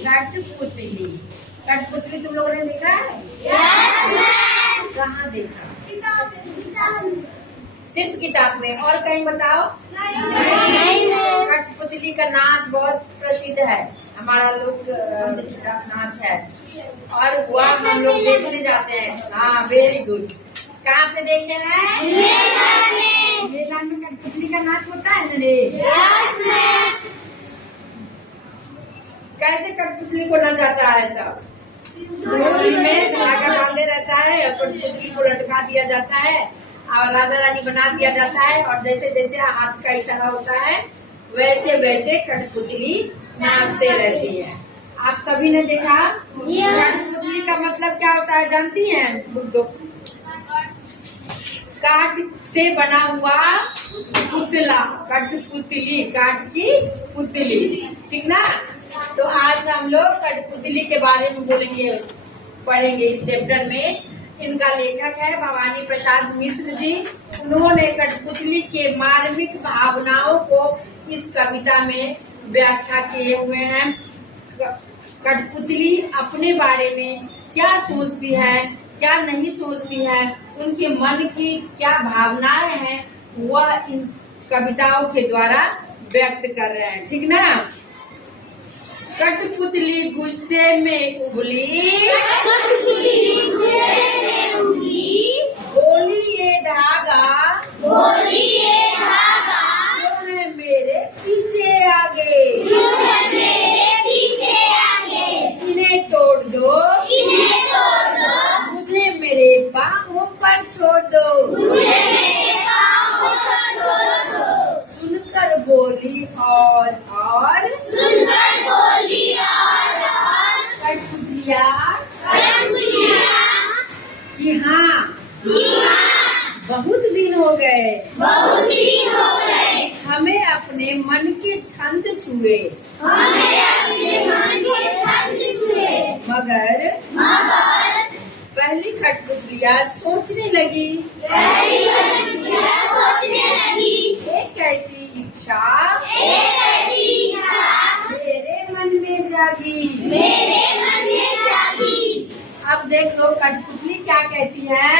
कठपुतली। कठपुतली तुम लोगों ने देखा है? कहाँ देखा? सिर्फ किताब में, और कहीं बताओ? नहीं। कठपुतली का नाच बहुत प्रसिद्ध है, हमारा लोग किताब नाच है, और वह हम लोग देखने जाते हैं। हाँ, वेरी गुड। कहाँ पे देखे हैं? मेला में कठपुतली का नाच होता है ना रे? कैसे कठपुतली को नचाता है सब? डोरी में धागा बांधे रहता है और कठपुतली को लटका दिया जाता है और राधा रानी बना दिया जाता है, और जैसे जैसे हाथ का इशारा होता है वैसे वैसे कठपुतली नाचते रहती है। आप सभी ने देखा? कठपुतली का मतलब क्या होता है जानती हैं? काठ से बना हुआ पुतला, कठपुतली, काठ की पुतली, ठीक ना? तो आज हम लोग कठपुतली के बारे में बोलेंगे, पढ़ेंगे इस चैप्टर में। इनका लेखक है भवानी प्रसाद मिश्र जी। उन्होंने कठपुतली के मार्मिक भावनाओं को इस कविता में व्याख्या किए हुए हैं। कठपुतली अपने बारे में क्या सोचती है, क्या नहीं सोचती है, उनके मन की क्या भावनाएं हैं, वह इन कविताओं के द्वारा व्यक्त कर रहे हैं, ठीक ना? कठपुतली गुस्से में उबली, बोली ये धागा, क्यों है मेरे पीछे आगे, इन्हें तोड़ दो, मुझे मेरे बाहों पर छोड़ दो, सुनकर बोली और कठपुतलिया कि हाँ बहुत दिन हो गए हमें अपने मन के छंद छुए, मगर पहली कठपुतलिया सोचने लगी, एक ऐसी इच्छा मेरे मन में जागी। अब देख लो कठपुतली क्या कहती है।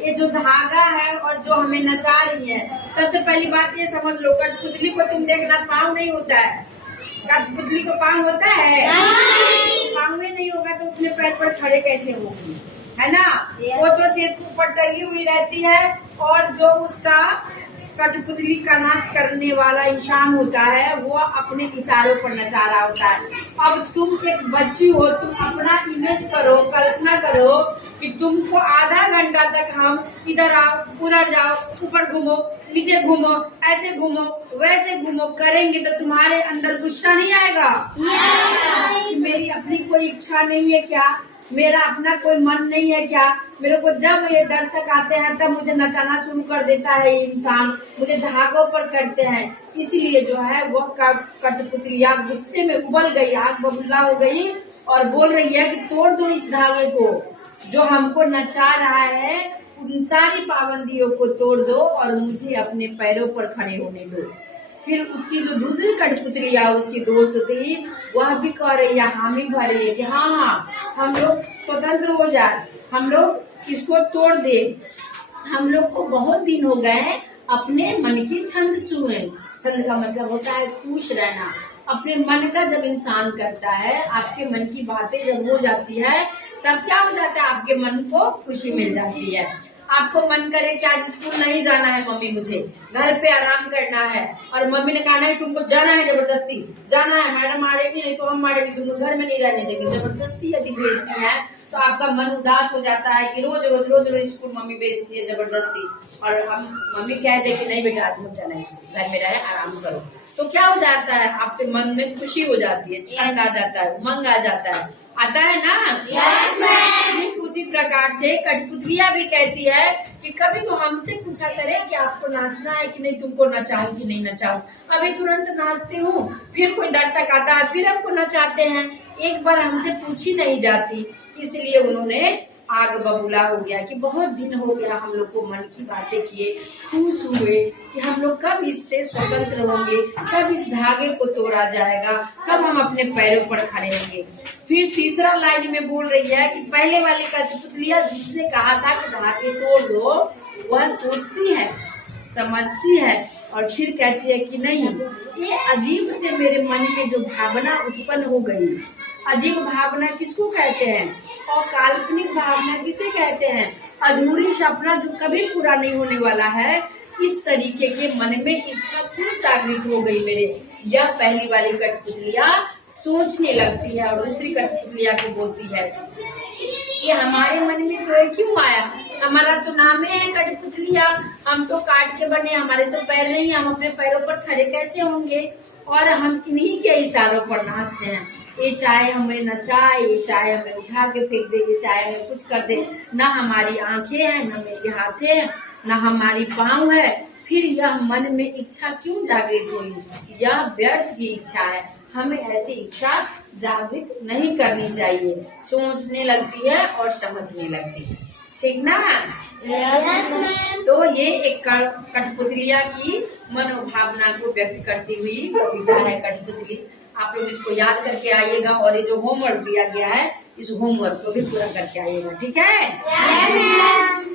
ये जो धागा है और जो हमें नचा रही है, सबसे पहली बात ये समझ लो, कठपुतली को तुम देखना पाँव नहीं होता है। कठपुतली को पाँव होता है? पाँव नहीं होगा तो अपने पैर पर खड़े कैसे होगी, है ना? वो तो सिर्फ ऊपर टंगी हुई रहती है, और जो उसका कठपुतली का नाच करने वाला इंसान होता है वो अपने इशारों पर नचा रहा होता है। अब तुम एक बच्ची हो, तुम अपना इमेज करो, कल्पना करो कि तुमको आधा घंटा तक हम इधर आओ उधर जाओ, ऊपर घूमो नीचे घूमो, ऐसे घूमो वैसे घूमो करेंगे तो तुम्हारे अंदर गुस्सा नहीं आएगा? कि मेरी अपनी कोई इच्छा नहीं है क्या, मेरा अपना कोई मन नहीं है क्या? मेरे को जब ये दर्शक आते हैं तब मुझे नचाना शुरू कर देता है ये इंसान, मुझे धागों पर करते हैं। इसलिए जो है वो कठपुतलिया गुस्से में उबल गई, आग बबूला हो गई और बोल रही है कि तोड़ दो इस धागे को, जो हमको नचा रहा है उन सारी पाबंदियों को तोड़ दो और मुझे अपने पैरों पर खड़े होने दो। फिर उसकी जो दूसरी कठपुतलिया उसकी दोस्त थी, वह भी कह रही है, हामी भर रही है कि हाँ हम लोग स्वतंत्र हो जाए, हम लोग इसको तोड़ दे। हम लोग को बहुत दिन हो गए अपने मन की छंद सुने। छंद का मतलब होता है खुश रहना। अपने मन का जब इंसान करता है, आपके मन की बातें जब हो जाती है, तब क्या हो जाता है, आपके मन को खुशी मिल जाती है। आपको मन करे कि आज स्कूल नहीं जाना है मम्मी, मुझे घर पे आराम करना है, और मम्मी ने कहा नहीं तुमको जाना है, जबरदस्ती जाना है, मैडम मारेगी नहीं तो हम मारेगी, तुमको घर में नहीं रहने देंगे, जबरदस्ती यदि भेजती है तो आपका मन उदास हो जाता है कि रोज रोज स्कूल मम्मी भेजती है जबरदस्ती, और हम मम्मी कह दे कि नहीं बेटा आज मत जाना स्कूल, घर में रहे आराम करो, तो क्या हो जाता है, आपके मन में खुशी हो जाती है, छंद आ जाता है, उमंग आ जाता है, आता है ना? ठीक उसी प्रकार से कठपुतलिया भी कहती है कि कभी तो हमसे पूछा करे कि आपको नाचना है कि नहीं, तुमको नचाऊं कि नहीं नचाऊं। अभी तुरंत नाचती हूँ, फिर कोई दर्शक आता है फिर हमको नचाते हैं, एक बार हमसे पूछी नहीं जाती। इसलिए उन्होंने आग बबूला हो गया कि बहुत दिन हो गया हम लोग को मन की बातें किए, खुश हुए कि हम लोग कब इससे स्वतंत्र होंगे, कब इस धागे को तोड़ा जाएगा, कब हम अपने पैरों पर खड़े होंगे। फिर तीसरा लाइन में बोल रही है कि पहले वाली कठपुतलियां जिसने कहा था कि धागे तोड़ दो, वह सोचती है, समझती है और फिर कहती है कि नहीं, ये अजीब से मेरे मन में जो भावना उत्पन्न हो गई। अजीब भावना किसको कहते हैं और काल्पनिक भावना किसे कहते हैं? अधूरी सपना जो कभी पूरा नहीं होने वाला है। इस तरीके के मन में इच्छा क्यों जागृत हो गई मेरे? यह पहली वाली कठपुतलियां सोचने लगती है और दूसरी कठपुतलियां को बोलती है कि हमारे मन में तो क्यों आया, हमारा तो नाम है कठपुतलियां, हम तो काट के बने, हमारे तो पैर नहीं, हम अपने पैरों पर खड़े कैसे होंगे और हम इन्हीं के इशारों पर नाचते हैं। ये चाहे हमें नचाए, ये चाहे हमें उठा के फेंक दे, ये चाहे हमें कुछ कर दे, ना हमारी आंखें हैं, ना मेरी हाथें हैं, ना हमारी पाँव है। फिर यह मन में इच्छा क्यों जागृत हुई? यह व्यर्थ की इच्छा है, हमें ऐसी इच्छा जागृत नहीं करनी चाहिए। सोचने लगती है और समझने लगती है, ठीक ना? तो ये एक कठपुतलिया की मनोभावना को व्यक्त करती हुई कविता है कठपुतली। आप लोग इसको याद करके आइएगा और ये जो होमवर्क दिया गया है, इस होमवर्क को भी पूरा करके आइएगा, ठीक है?